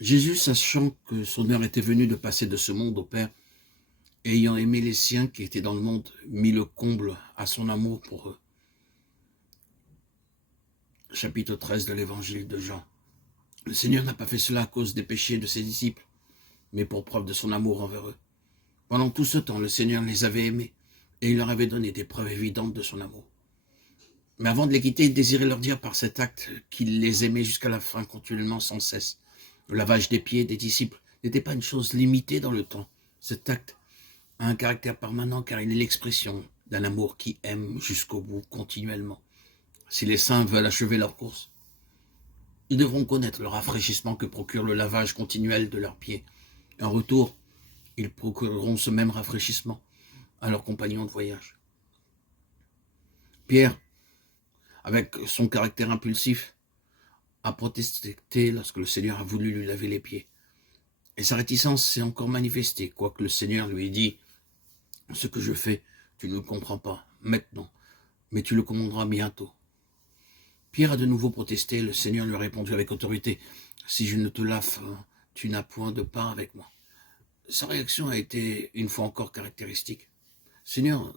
Jésus, sachant que son heure était venue de passer de ce monde au Père, ayant aimé les siens qui étaient dans le monde, mit le comble à son amour pour eux. Chapitre 13 de l'évangile de Jean. Le Seigneur n'a pas fait cela à cause des péchés de ses disciples, mais pour preuve de son amour envers eux. Pendant tout ce temps, le Seigneur les avait aimés, et il leur avait donné des preuves évidentes de son amour. Mais avant de les quitter, il désirait leur dire par cet acte qu'il les aimait jusqu'à la fin, continuellement, sans cesse. Le lavage des pieds des disciples n'était pas une chose limitée dans le temps. Cet acte a un caractère permanent car il est l'expression d'un amour qui aime jusqu'au bout, continuellement. Si les saints veulent achever leur course, ils devront connaître le rafraîchissement que procure le lavage continuel de leurs pieds. En retour, ils procureront ce même rafraîchissement à leurs compagnons de voyage. Pierre, avec son caractère impulsif, a protesté lorsque le Seigneur a voulu lui laver les pieds. Et sa réticence s'est encore manifestée, quoique le Seigneur lui ait dit « Ce que je fais, tu ne le comprends pas maintenant, mais tu le comprendras bientôt. » Pierre a de nouveau protesté, le Seigneur lui a répondu avec autorité « Si je ne te lave, tu n'as point de part avec moi. » Sa réaction a été une fois encore caractéristique. « Seigneur,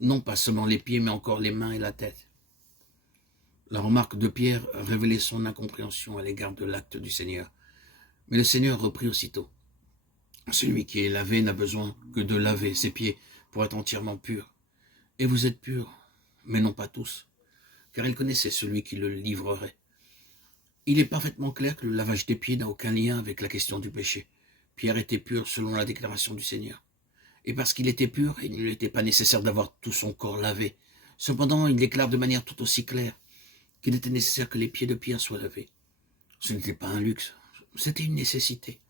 non pas seulement les pieds, mais encore les mains et la tête. » La remarque de Pierre révélait son incompréhension à l'égard de l'acte du Seigneur. Mais le Seigneur reprit aussitôt. Celui qui est lavé n'a besoin que de laver ses pieds pour être entièrement pur. Et vous êtes purs, mais non pas tous, car il connaissait celui qui le livrerait. Il est parfaitement clair que le lavage des pieds n'a aucun lien avec la question du péché. Pierre était pur selon la déclaration du Seigneur. Et parce qu'il était pur, il ne lui était pas nécessaire d'avoir tout son corps lavé. Cependant, il déclare de manière tout aussi claire qu'il était nécessaire que les pieds de Pierre soient lavés. Ce n'était pas un luxe, c'était une nécessité.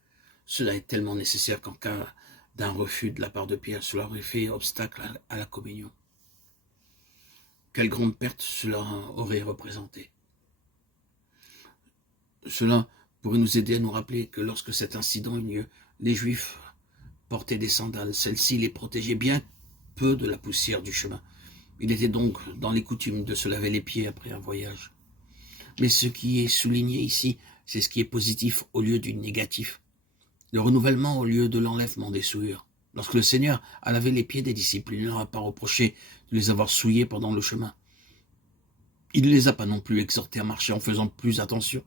Cela est tellement nécessaire qu'en cas d'un refus de la part de Pierre, cela aurait fait obstacle à la communion. Quelle grande perte cela aurait représenté. Cela pourrait nous aider à nous rappeler que lorsque cet incident eut lieu, les Juifs portaient des sandales. Celles-ci les protégeaient bien peu de la poussière du chemin. Il était donc dans les coutumes de se laver les pieds après un voyage. Mais ce qui est souligné ici, c'est ce qui est positif au lieu du négatif. Le renouvellement au lieu de l'enlèvement des souillures. Lorsque le Seigneur a lavé les pieds des disciples, il ne leur a pas reproché de les avoir souillés pendant le chemin. Il ne les a pas non plus exhortés à marcher en faisant plus attention.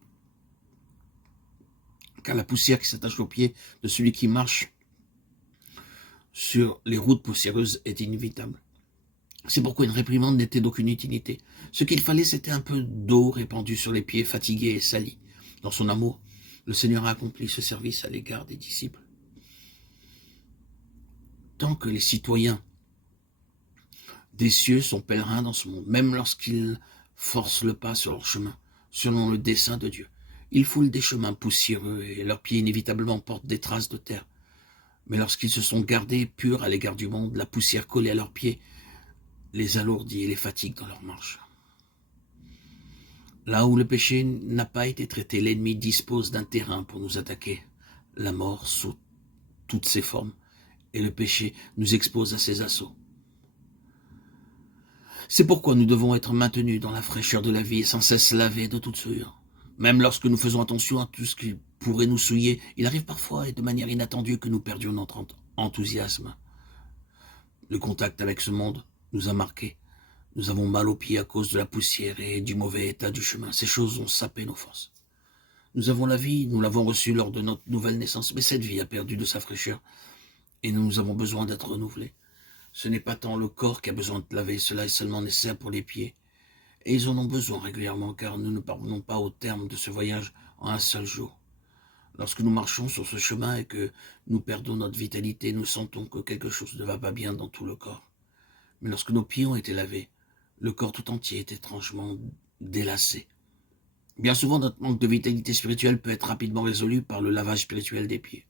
Car la poussière qui s'attache aux pieds de celui qui marche sur les routes poussiéreuses est inévitable. C'est pourquoi une réprimande n'était d'aucune utilité. Ce qu'il fallait, c'était un peu d'eau répandue sur les pieds fatigués et salis. Dans son amour, le Seigneur a accompli ce service à l'égard des disciples. Tant que les citoyens des cieux sont pèlerins dans ce monde, même lorsqu'ils forcent le pas sur leur chemin, selon le dessein de Dieu, ils foulent des chemins poussiéreux et leurs pieds inévitablement portent des traces de terre. Mais lorsqu'ils se sont gardés purs à l'égard du monde, la poussière collée à leurs pieds les alourdit et les fatigue dans leur marche. Là où le péché n'a pas été traité, l'ennemi dispose d'un terrain pour nous attaquer. La mort sous toutes ses formes, et le péché nous expose à ses assauts. C'est pourquoi nous devons être maintenus dans la fraîcheur de la vie et sans cesse lavés de toute souillure. Même lorsque nous faisons attention à tout ce qui pourrait nous souiller, il arrive parfois et de manière inattendue que nous perdions notre enthousiasme. Le contact avec ce monde nous a marqués. Nous avons mal aux pieds à cause de la poussière et du mauvais état du chemin. Ces choses ont sapé nos forces. Nous avons la vie, nous l'avons reçue lors de notre nouvelle naissance, mais cette vie a perdu de sa fraîcheur et nous avons besoin d'être renouvelés. Ce n'est pas tant le corps qui a besoin de laver, cela est seulement nécessaire pour les pieds. Et ils en ont besoin régulièrement car nous ne parvenons pas au terme de ce voyage en un seul jour. Lorsque nous marchons sur ce chemin et que nous perdons notre vitalité, nous sentons que quelque chose ne va pas bien dans tout le corps. Mais lorsque nos pieds ont été lavés, le corps tout entier est étrangement délacé. Bien souvent, notre manque de vitalité spirituelle peut être rapidement résolu par le lavage spirituel des pieds.